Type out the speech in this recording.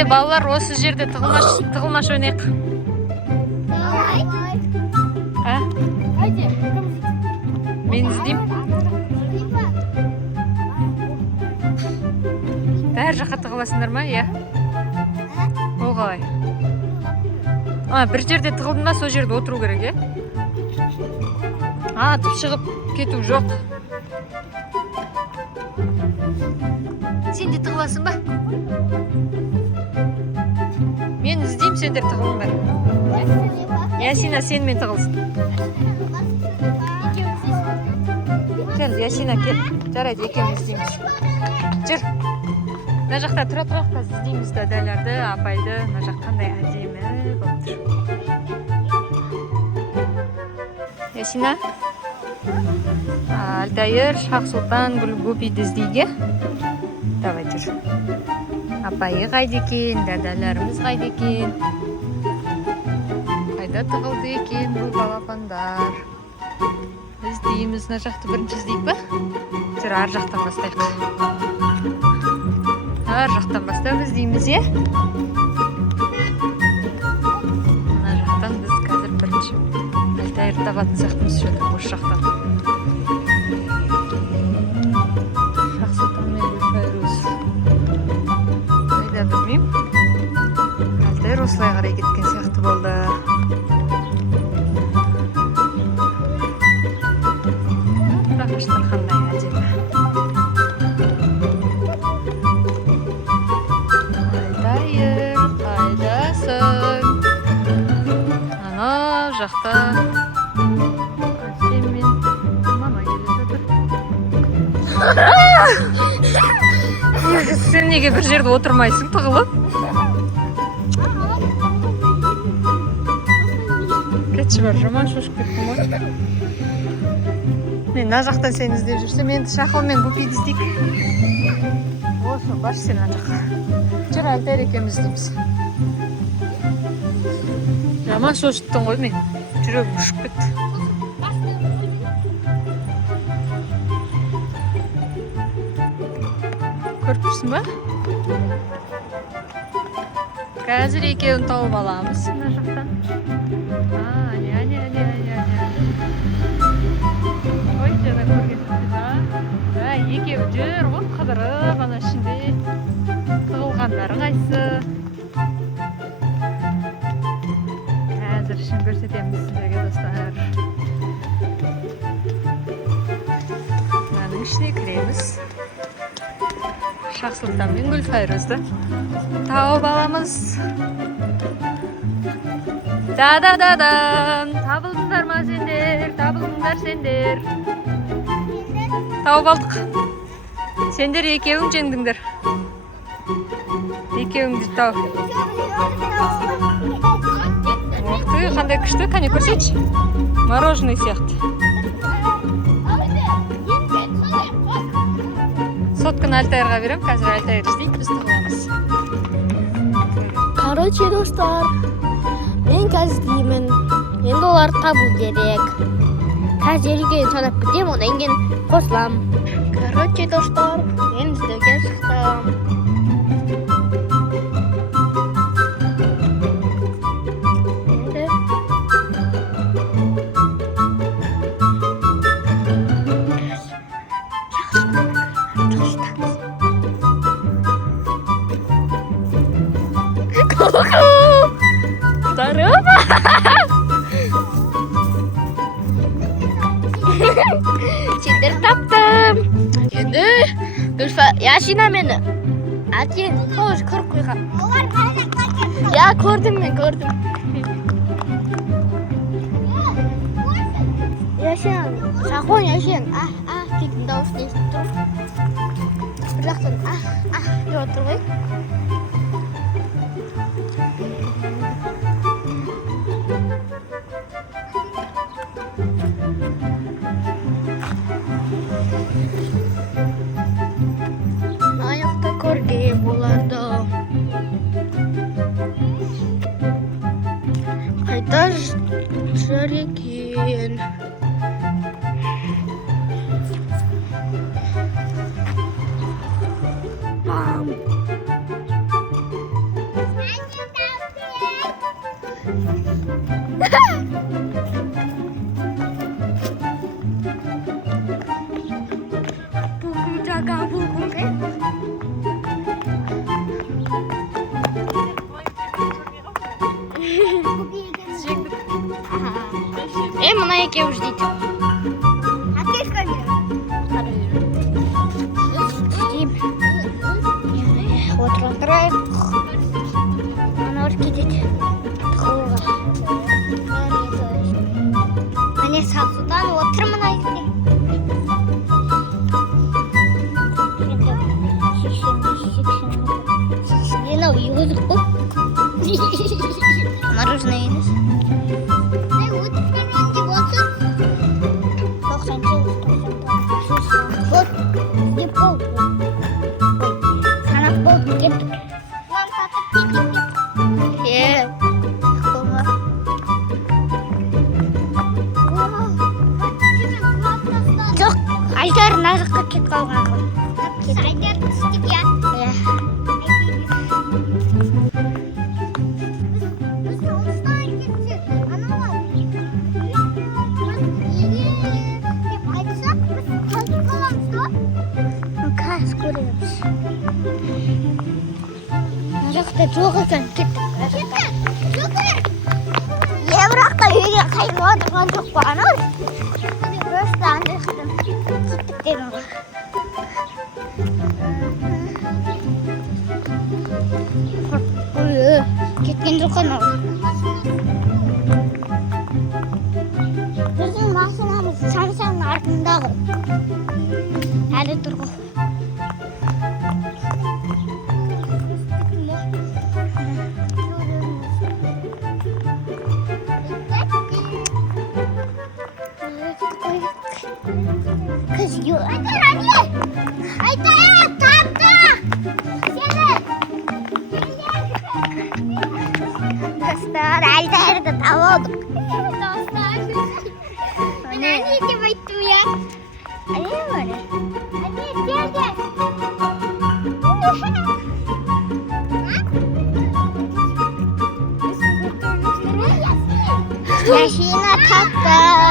ендеше балалар осы жерде тығылмаш ойнайық. Мен іздеймін. Бәр жаққа тығыласыңдар ма? Иә. Ол қалай? Бір жерде тығылдың ба, сол жерде отыру керек, е? Атып шығып кету жоқ. Сен де тығыласың ба? Мен іздеймін, сендер тығылыңдар. Ясина, сен мен тығылсын. Кел, Ясина, кел. Жарайды, екеуміз іздейміз. Жүр. Мына жақта тұра тұрақта іздейміз дәдәлерді, апайды. Мына жақ қандай әдемі болып тұр. Ясина. Альтайыр, Шах-Сұлтан, Гүлгөпиді іздейге. Давай, жүр. Апайы қайды екен, дәдәлеріміз қайды екен. Қайда тығылды екен бұл балапандар. Іздейміз, мына жақты бірінші іздейік па? Жүр, ар жақтан бастайық. Ар жақтан бастап іздейміз, е? Мына жақтан біз қазір бірінші Альтайыр табатын сияқтымыз шөлі, осы жақтан. Шах-Сұлтан мен Гүлфайруз. Қайда білмеймін. Альтайыр осылай қарай кеткен сияқты болды. Ағаштар қандай әдемі. Альтайыр, қайдасың? Ана жақта Әсем мен мама келе жатыр. Сен неге бір жерде отырмайсың тығылып? Кетші бар, жаман шошып кеттім ғой. Мен мына жақтан сені іздеп жүрсем, енді Шахыл мен Гупиді іздейік. Осы, баш сен мына жаққа. Жүр, Альтайыр екеуміз іздейміз. Жаман шошыттың ғой мен. Жүрегім ұшып кетті. Көріп тұрсың ба? Қазір екеуін тауып аламыз мына жақтан. Ой, жаңа көргенсіз. Екеуі жүр, от қыдырып, ана ішінде тығылғандары қайсы. Қазір ішін көрсетеміз сіздерге, достар. Мынаның ішіне кіреміз. Шах-Сұлтан мен Гүлфайрузды тауып аламыз. Да-да-да-дан! Табылдыңдар ма сендер? Табылдыңдар сендер. Тауып алдық. Сендер екеуің жеңдіңдер. Екеуіңді тауып. Оқты, қандай күшті, қане көрсетші. Мороженый сияқты. Сотканы Альтайырға берем, қазір Альтайыр іздейді, біз тығыламыз. Короче, достар, мен қазір деймін, енді оларды табу керек. Қазір елге санап кетем, одан кейін қосылам. Короче, достар, мен іздеуге шықтым. Здорово! Сендер таптым. Енді Ясина мені әтен тоже көріп қойған. Я көрдім, мен көрдім. Ясин, Шахон, Ясин, дейтін дауыс естіп тұр. Бір жақтан деп отыр ғой. Аяқта көрген оларды. Қайда жүр екен? Bukum jaga bukum kan? Мына екеуі ждейді. Әкеш көрді. Отырайық. Ана ұрып кетеді. Міне сақсудан отыр мына екеуі. Мынау үйгізік бұл. Мороженое емес. Жоқ, Айдар мына жаққа кетіп қалған ғой. Айдар түстік, иә? Иә. Біз соғыстан кетсек, анау деп айтсақ, біз қалып қаламыз ба? Қазір көреміз. Мына жақта жоқ екен, кеттік. Бірақ та үйге қайтып отырған жоқ па анау? Просто ана жақтан кеттік деген ғой. Кеткен жоқ анау. Біздің машинамыз Самсаңның артындағы. Әлі тұр ғой. Kız yok. Aytar hadi. Aytar tatlı. Seni. Dostlar Aytar'ı tavladık. Dostlar. Ben anneciğim bayıttım ya. Anne mi öyle? Anne gel gel. Yaşına tatlı.